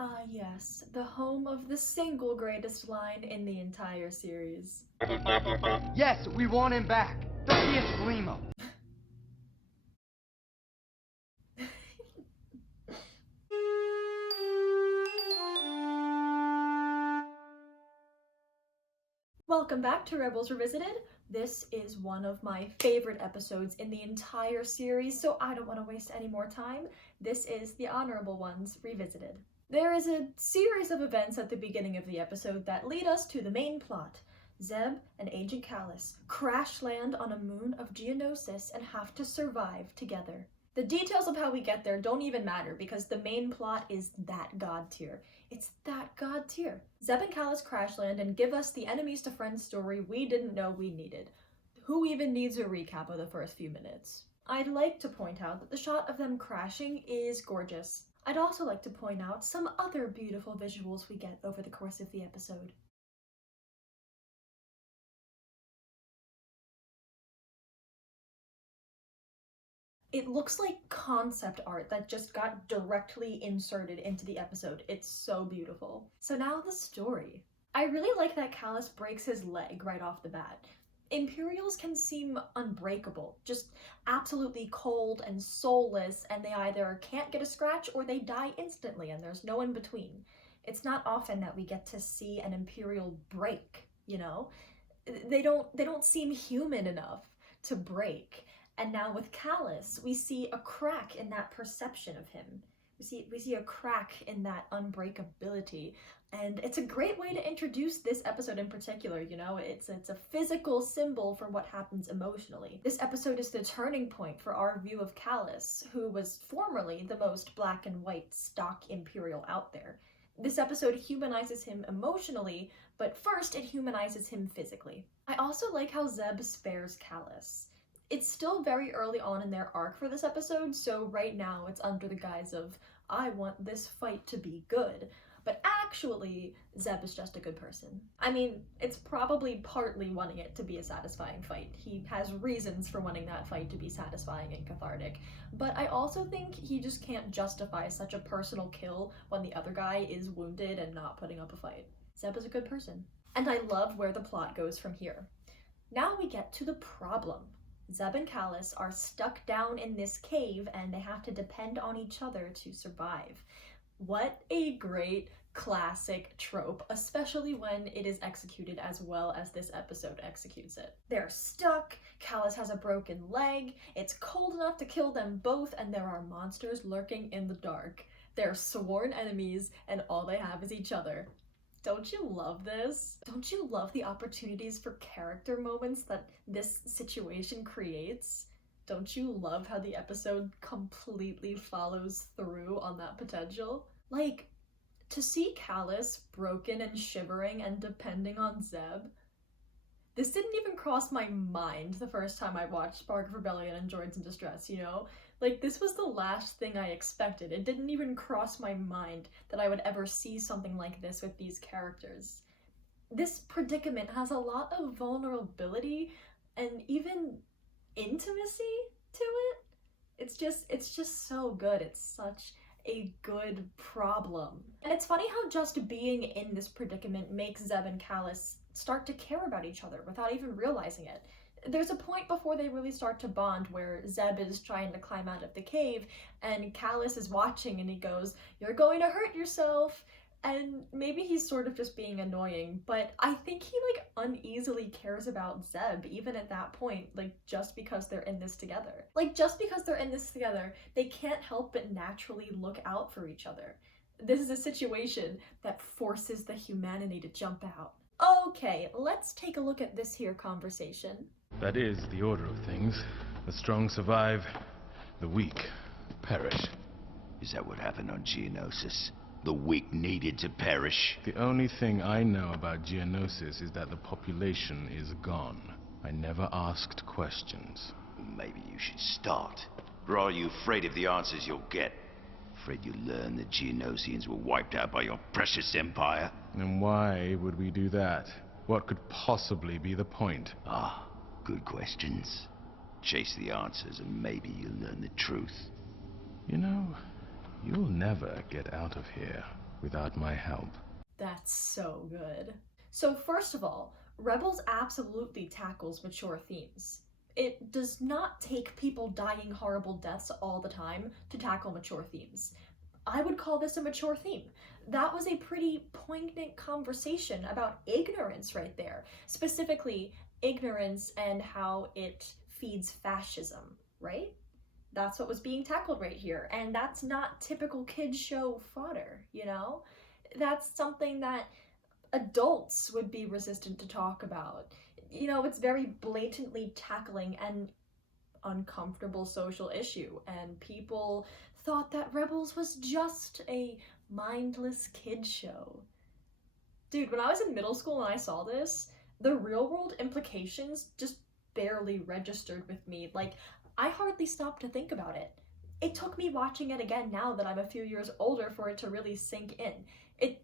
Ah, yes, the home of the single greatest line in the entire series. Yes, we want him back. Don't be a screamo. Welcome back to Rebels Revisited. This is one of my favorite episodes in the entire series, so I don't want to waste any more time. This is The Honorable Ones Revisited. There is a series of events at the beginning of the episode that lead us to the main plot. Zeb and Agent Kallus crash land on a moon of Geonosis and have to survive together. The details of how we get there don't even matter because the main plot is that god tier. It's that god tier. Zeb and Kallus crash land and give us the enemies to friends story we didn't know we needed. Who even needs a recap of the first few minutes? I'd like to point out that the shot of them crashing is gorgeous. I'd also like to point out some other beautiful visuals we get over the course of the episode. It looks like concept art that just got directly inserted into the episode. It's so beautiful. So now the story. I really like that Kallus breaks his leg right off the bat. Imperials can seem unbreakable, just absolutely cold and soulless, and they either can't get a scratch or they die instantly, and there's no in between. It's not often that we get to see an Imperial break, you know? They don't seem human enough to break. And now with Kallus, we see a crack in that perception of him. We see a crack in that unbreakability. And it's a great way to introduce this episode in particular, you know? It's a physical symbol for what happens emotionally. This episode is the turning point for our view of Kallus, who was formerly the most black and white stock Imperial out there. This episode humanizes him emotionally, but first it humanizes him physically. I also like how Zeb spares Kallus. It's still very early on in their arc for this episode, so right now it's under the guise of, I want this fight to be good. But actually, Zeb is just a good person. I mean, it's probably partly wanting it to be a satisfying fight. He has reasons for wanting that fight to be satisfying and cathartic. But I also think he just can't justify such a personal kill when the other guy is wounded and not putting up a fight. Zeb is a good person. And I love where the plot goes from here. Now we get to the problem. Zeb and Kallus are stuck down in this cave and they have to depend on each other to survive. What a great classic trope, especially when it is executed as well as this episode executes it. They're stuck, Kallus has a broken leg, it's cold enough to kill them both, and there are monsters lurking in the dark. They're sworn enemies, and all they have is each other. Don't you love this? Don't you love the opportunities for character moments that this situation creates? Don't you love how the episode completely follows through on that potential? Like, to see Kallus broken and shivering and depending on Zeb, this didn't even cross my mind the first time I watched Spark of Rebellion and Droids in Distress, you know? Like, this was the last thing I expected. It didn't even cross my mind that I would ever see something like this with these characters. This predicament has a lot of vulnerability and even intimacy to it. It's just so good. It's such a good problem. And it's funny how just being in this predicament makes Zeb and Kallus start to care about each other without even realizing it. There's a point before they really start to bond where Zeb is trying to climb out of the cave and Kallus is watching and he goes, "You're going to hurt yourself." And maybe he's sort of just being annoying, but I think he like uneasily cares about Zeb even at that point, like just because they're in this together. Like just because they're in this together, they can't help but naturally look out for each other. This is a situation that forces the humanity to jump out. Okay, let's take a look at this here conversation. That is the order of things. The strong survive, the weak perish. Is that what happened on Geonosis? The weak needed to perish? The only thing I know about Geonosis is that the population is gone. I never asked questions. Maybe you should start. Or are you afraid of the answers you'll get? Afraid you'll learn the Geonosians were wiped out by your precious empire? And why would we do that? What could possibly be the point? Ah, good questions. Chase the answers and maybe you'll learn the truth. You know, you'll never get out of here. without my help. That's so good. So first of all, Rebels absolutely tackles mature themes. It does not take people dying horrible deaths all the time to tackle mature themes. I would call this a mature theme. That was a pretty poignant conversation about ignorance right there. Specifically, ignorance and how it feeds fascism, right? That's what was being tackled right here. And that's not typical kids show fodder, you know? That's something that adults would be resistant to talk about. You know, it's very blatantly tackling an uncomfortable social issue, and people thought that Rebels was just a mindless kid show. Dude, when I was in middle school and I saw this, the real world implications just barely registered with me. Like, I hardly stopped to think about it. It took me watching it again now that I'm a few years older for it to really sink in. It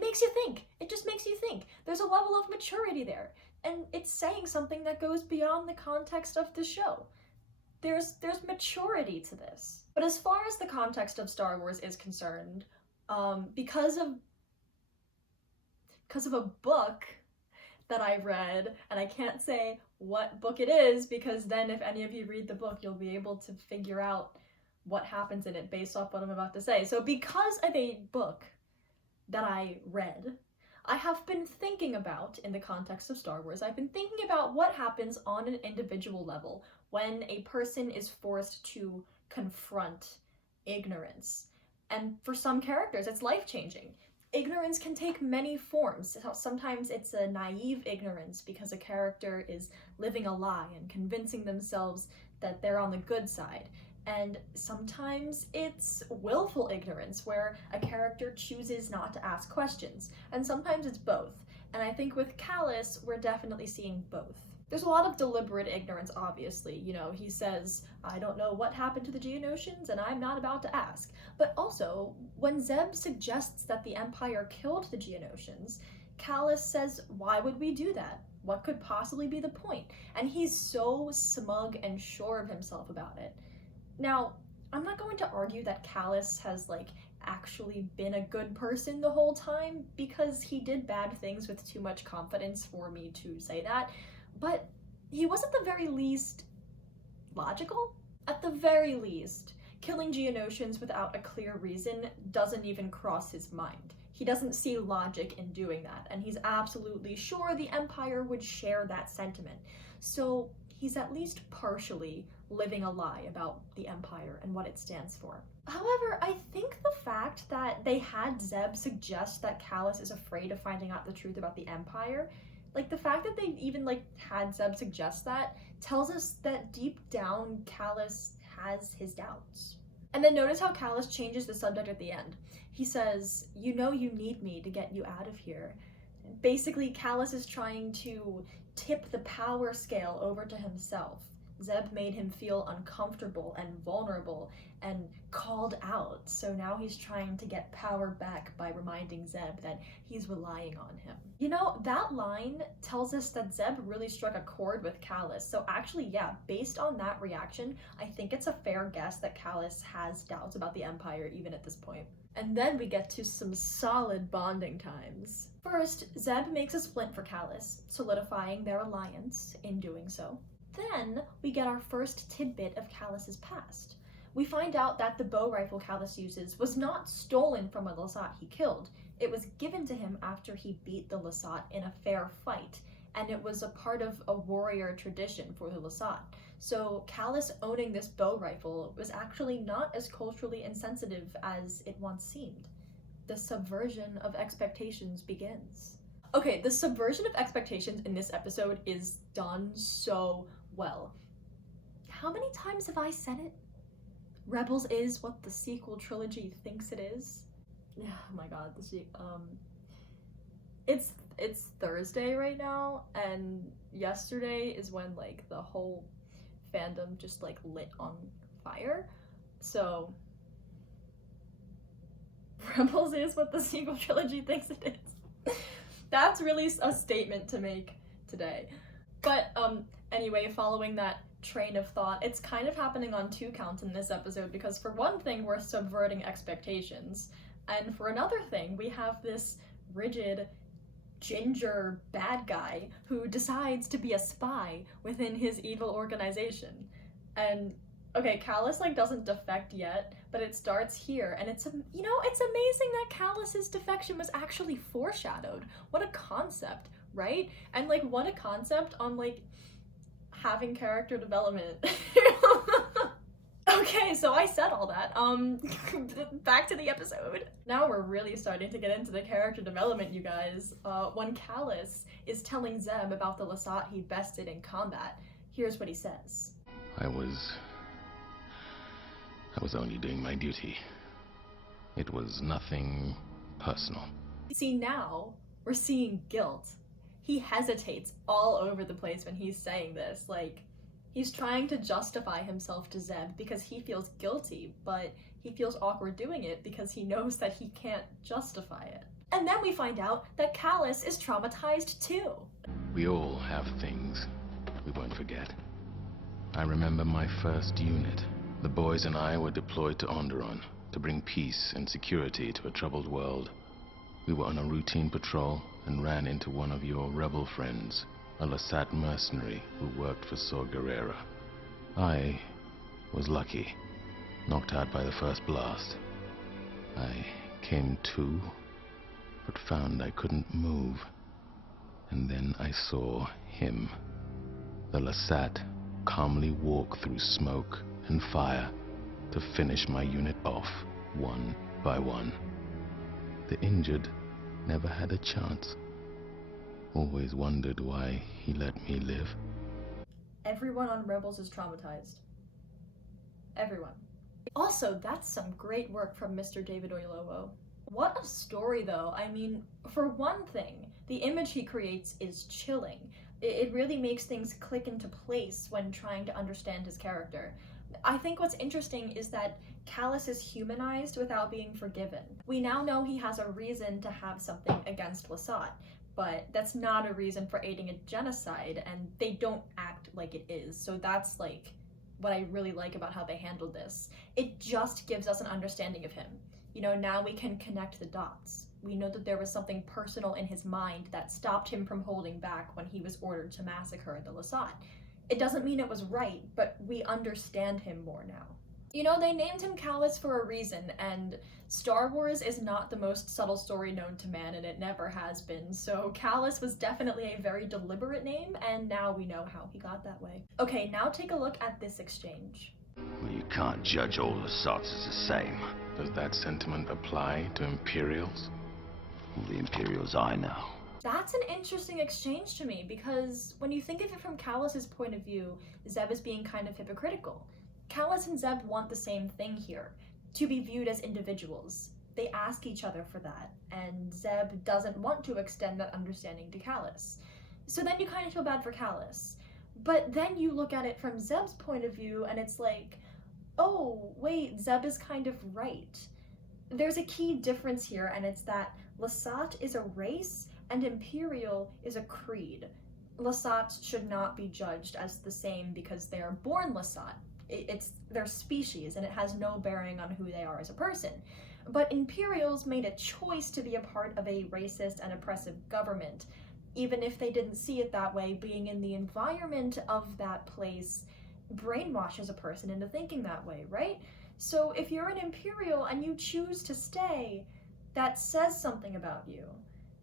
makes you think. It just makes you think. There's a level of maturity there, and it's saying something that goes beyond the context of the show. There's maturity to this. But as far as the context of Star Wars is concerned, because of a book that I read, and I can't say what book it is because then if any of you read the book, you'll be able to figure out what happens in it based off what I'm about to say. So because of a book that I read, I have been thinking about, in the context of Star Wars, I've been thinking about what happens on an individual level when a person is forced to confront ignorance. And for some characters, it's life-changing. Ignorance can take many forms. Sometimes it's a naive ignorance because a character is living a lie and convincing themselves that they're on the good side. And sometimes it's willful ignorance, where a character chooses not to ask questions. And sometimes it's both. And I think with Kallus, we're definitely seeing both. There's a lot of deliberate ignorance, obviously. You know, he says, I don't know what happened to the Geonosians, and I'm not about to ask. But also, when Zeb suggests that the Empire killed the Geonosians, Kallus says, why would we do that? What could possibly be the point? And he's so smug and sure of himself about it. Now, I'm not going to argue that Kallus has, actually been a good person the whole time, because he did bad things with too much confidence for me to say that, but he was at the very least logical? At the very least, killing Geonosians without a clear reason doesn't even cross his mind. He doesn't see logic in doing that, and he's absolutely sure the Empire would share that sentiment. So he's at least partially living a lie about the Empire and what it stands for. However, I think the fact that they had Zeb suggest that Kallus is afraid of finding out the truth about the Empire, the fact that they even, had Zeb suggest that tells us that deep down Kallus has his doubts. And then notice how Kallus changes the subject at the end. He says, you know you need me to get you out of here. Basically, Kallus is trying to tip the power scale over to himself. Zeb made him feel uncomfortable and vulnerable and called out, so now he's trying to get power back by reminding Zeb that he's relying on him. You know, that line tells us that Zeb really struck a chord with Kallus, so actually, yeah, based on that reaction, I think it's a fair guess that Kallus has doubts about the Empire even at this point. And then we get to some solid bonding times. First, Zeb makes a splint for Kallus, solidifying their alliance in doing so. Then we get our first tidbit of Kallus's past. We find out that the bow rifle Kallus uses was not stolen from a Lasat he killed. It was given to him after he beat the Lasat in a fair fight, and it was a part of a warrior tradition for the Lasat. So Kallus owning this bow rifle was actually not as culturally insensitive as it once seemed. The subversion of expectations begins. Okay, the subversion of expectations in this episode is done so well. How many times have I said it? Rebels is what the sequel trilogy thinks it is. Oh my god, it's Thursday right now, and yesterday is when the whole fandom just lit on fire. So Rebels is what the sequel trilogy thinks it is. That's really a statement to make today. But anyway, following that train of thought, it's kind of happening on two counts in this episode, because for one thing, we're subverting expectations. And for another thing, we have this rigid ginger bad guy who decides to be a spy within his evil organization. And okay, Kallus like doesn't defect yet, but it starts here, and it's amazing that Kallus's defection was actually foreshadowed. What a concept, right? And like what a concept on like having character development. Okay, so I said all that. Back to the episode. Now we're really starting to get into the character development, you guys. When Kallus is telling Zeb about the Lasat he bested in combat, here's what he says. I was only doing my duty. It was nothing personal. See, now we're seeing guilt. He hesitates all over the place when he's saying this. Like, he's trying to justify himself to Zeb because he feels guilty, but he feels awkward doing it because he knows that he can't justify it. And then we find out that Kallus is traumatized too. We all have things we won't forget. I remember my first unit. The boys and I were deployed to Onderon to bring peace and security to a troubled world. We were on a routine patrol and ran into one of your rebel friends, a Lasat mercenary who worked for Saw Gerrera. I was lucky, knocked out by the first blast. I came to, but found I couldn't move. And then I saw him, the Lasat, calmly walk through smoke and fire to finish my unit off, one by one. The injured never had a chance. Always wondered why he let me live. Everyone on Rebels is traumatized. Everyone. Also, that's some great work from Mr. David Oyelowo. What a story, though. I mean, for one thing, the image he creates is chilling. It really makes things click into place when trying to understand his character. I think what's interesting is that Kallus is humanized without being forgiven. We now know he has a reason to have something against Lasat, but that's not a reason for aiding a genocide, and they don't act like it is. So that's like what I really like about how they handled this. It just gives us an understanding of him. You know, now we can connect the dots. We know that there was something personal in his mind that stopped him from holding back when he was ordered to massacre the Lasat. It doesn't mean it was right, but we understand him more now. You know, they named him Kallus for a reason, and Star Wars is not the most subtle story known to man, and it never has been, so Kallus was definitely a very deliberate name, and now we know how he got that way. Okay, now take a look at this exchange. Well, you can't judge all Lasats as the same. Does that sentiment apply to Imperials? All the Imperials I know. That's an interesting exchange to me, because when you think of it from Kallus's point of view, Zeb is being kind of hypocritical. Kallus and Zeb want the same thing here, to be viewed as individuals. They ask each other for that, and Zeb doesn't want to extend that understanding to Kallus. So then you kind of feel bad for Kallus. But then you look at it from Zeb's point of view, and it's like, oh, wait, Zeb is kind of right. There's a key difference here, and it's that Lasat is a race, and Imperial is a creed. Lasats should not be judged as the same because they are born Lasat. It's their species, and it has no bearing on who they are as a person. But Imperials made a choice to be a part of a racist and oppressive government. Even if they didn't see it that way, being in the environment of that place brainwashes a person into thinking that way, right? So if you're an Imperial and you choose to stay, that says something about you.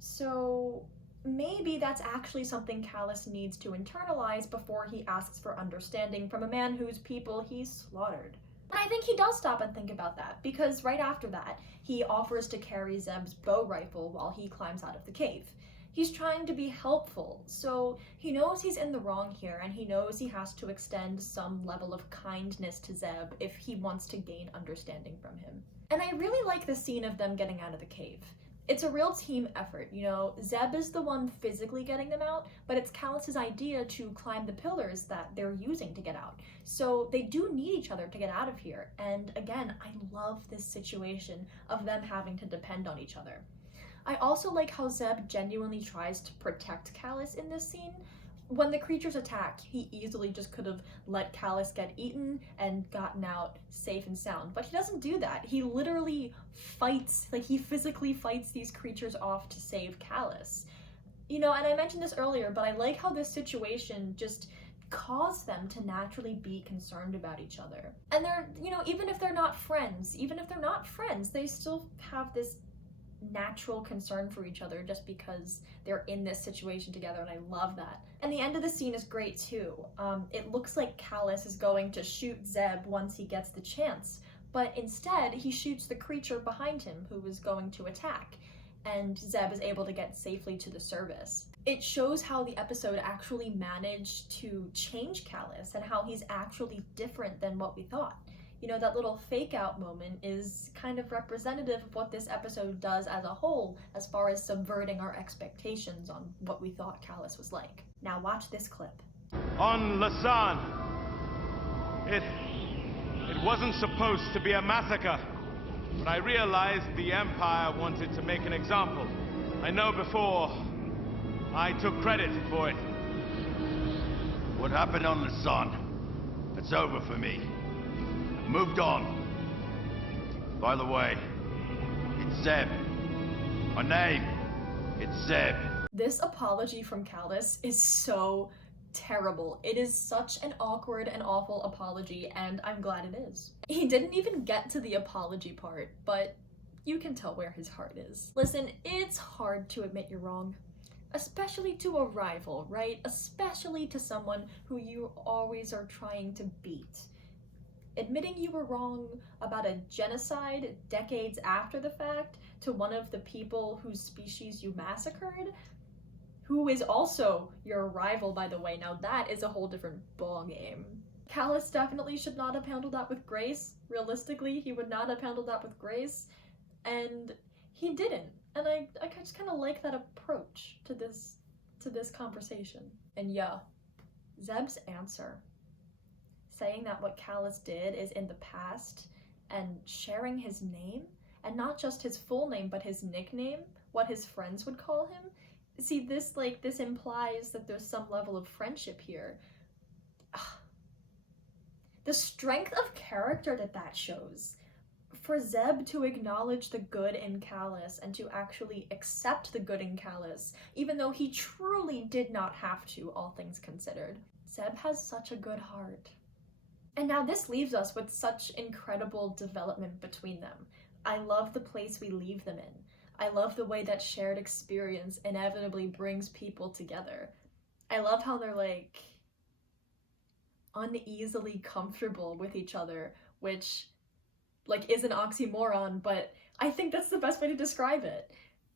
So maybe that's actually something Kallus needs to internalize before he asks for understanding from a man whose people he's slaughtered. And I think he does stop and think about that, because right after that, he offers to carry Zeb's bow rifle while he climbs out of the cave. He's trying to be helpful, so he knows he's in the wrong here, and he knows he has to extend some level of kindness to Zeb if he wants to gain understanding from him. And I really like the scene of them getting out of the cave. It's a real team effort, you know. Zeb is the one physically getting them out, but it's Kallus's idea to climb the pillars that they're using to get out. So they do need each other to get out of here, and again, I love this situation of them having to depend on each other. I also like how Zeb genuinely tries to protect Kallus in this scene. When the creatures attack, he easily just could have let Kallus get eaten and gotten out safe and sound. But he doesn't do that. He literally fights, like he physically fights these creatures off to save Kallus. You know, and I mentioned this earlier, but I like how this situation just caused them to naturally be concerned about each other. And they're, you know, even if they're not friends, they still have this natural concern for each other just because they're in this situation together, and I love that. And the end of the scene is great too. It looks like Kallus is going to shoot Zeb once he gets the chance, but instead he shoots the creature behind him who was going to attack, and Zeb is able to get safely to the service. It shows how the episode actually managed to change Kallus and how he's actually different than what we thought. You know, that little fake out moment is kind of representative of what this episode does as a whole, as far as subverting our expectations on what we thought Kallus was like. Now watch this clip. On Lasan, it wasn't supposed to be a massacre, but I realized the Empire wanted to make an example. I know before I took credit for it. What happened on the sun? It's over for me. Moved on. By the way, it's Zeb. My name, it's Zeb. This apology from Kallus is so terrible. It is such an awkward and awful apology, and I'm glad it is. He didn't even get to the apology part, but you can tell where his heart is. Listen, it's hard to admit you're wrong. Especially to a rival, right? Especially to someone who you always are trying to beat. Admitting you were wrong about a genocide decades after the fact to one of the people whose species you massacred, who is also your rival, by the way. Now that is a whole different ballgame. Kallus definitely should not have handled that with grace. Realistically, he would not have handled that with grace, and he didn't. And I just kind of like that approach to this conversation. And yeah, Zeb's answer, saying that what Kallus did is in the past, and sharing his name, and not just his full name, but his nickname, what his friends would call him. See, this implies that there's some level of friendship here. The strength of character that shows. For Zeb to acknowledge the good in Kallus and to actually accept the good in Kallus, even though he truly did not have to, all things considered. Zeb has such a good heart. And now this leaves us with such incredible development between them. I love the place we leave them in. I love the way that shared experience inevitably brings people together. I love how they're like uneasily comfortable with each other, which like is an oxymoron, but I think that's the best way to describe it.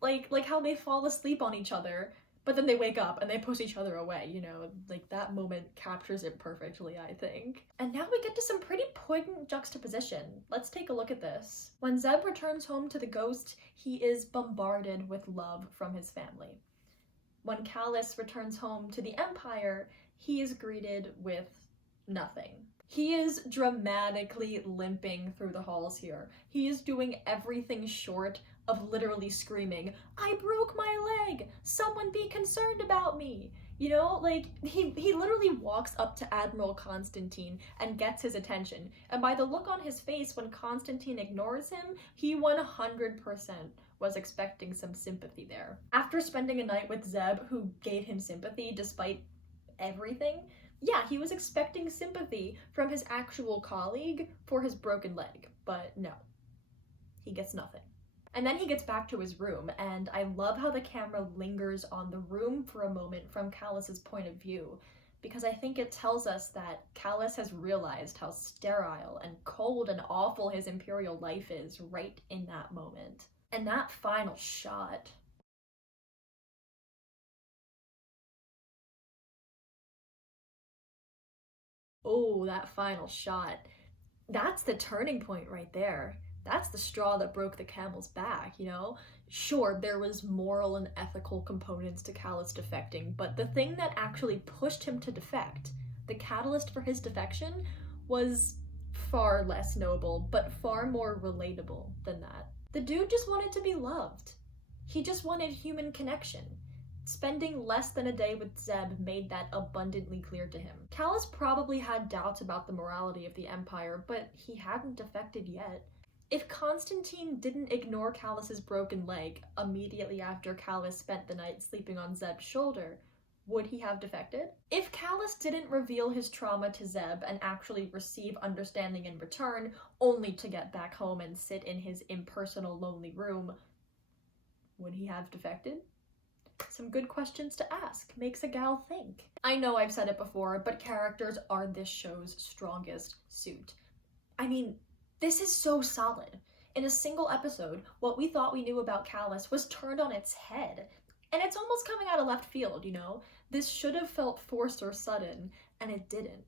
Like how they fall asleep on each other, but then they wake up and they push each other away, you know, like that moment captures it perfectly, I think. And now we get to some pretty poignant juxtaposition. Let's take a look at this. When Zeb returns home to the Ghost, he is bombarded with love from his family. When Kallus returns home to the Empire, he is greeted with nothing. He is dramatically limping through the halls here. He is doing everything short of literally screaming, "I broke my leg! Someone be concerned about me!" You know, like, he literally walks up to Admiral Constantine and gets his attention. And by the look on his face when Constantine ignores him, he 100% was expecting some sympathy there. After spending a night with Zeb, who gave him sympathy despite everything, yeah, he was expecting sympathy from his actual colleague for his broken leg, but no, he gets nothing. And then he gets back to his room, and I love how the camera lingers on the room for a moment from Kallus's point of view, because I think it tells us that Kallus has realized how sterile and cold and awful his Imperial life is right in that moment. And that final shot. Oh, that final shot. That's the turning point right there. That's the straw that broke the camel's back, you know? Sure, there was moral and ethical components to Kallus defecting, but the thing that actually pushed him to defect, the catalyst for his defection, was far less noble, but far more relatable than that. The dude just wanted to be loved. He just wanted human connection. Spending less than a day with Zeb made that abundantly clear to him. Kallus probably had doubts about the morality of the Empire, but he hadn't defected yet. If Constantine didn't ignore Kallus's broken leg immediately after Kallus spent the night sleeping on Zeb's shoulder, would he have defected? If Kallus didn't reveal his trauma to Zeb and actually receive understanding in return, only to get back home and sit in his impersonal, lonely room, would he have defected? Some good questions to ask. Makes a gal think. I know I've said it before, but characters are this show's strongest suit. I mean, this is so solid. In a single episode, what we thought we knew about Kallus was turned on its head. And it's almost coming out of left field, you know? This should have felt forced or sudden, and it didn't.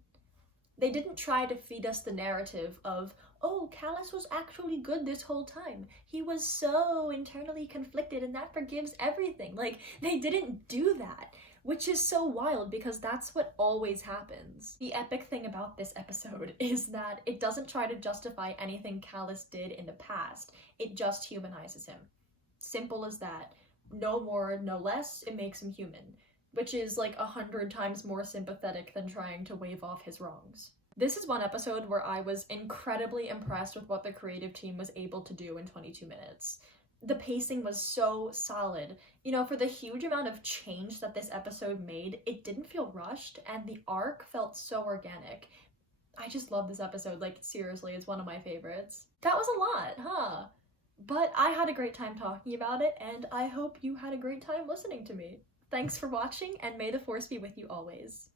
They didn't try to feed us the narrative of, oh, Kallus was actually good this whole time. He was so internally conflicted and that forgives everything. Like, they didn't do that, which is so wild because that's what always happens. The epic thing about this episode is that it doesn't try to justify anything Kallus did in the past. It just humanizes him. Simple as that. No more, no less, it makes him human. Which is like 100 times more sympathetic than trying to wave off his wrongs. This is one episode where I was incredibly impressed with what the creative team was able to do in 22 minutes. The pacing was so solid. You know, for the huge amount of change that this episode made, it didn't feel rushed, and the arc felt so organic. I just love this episode, like seriously, it's one of my favorites. That was a lot, huh? But I had a great time talking about it, and I hope you had a great time listening to me. Thanks for watching, and may the Force be with you always.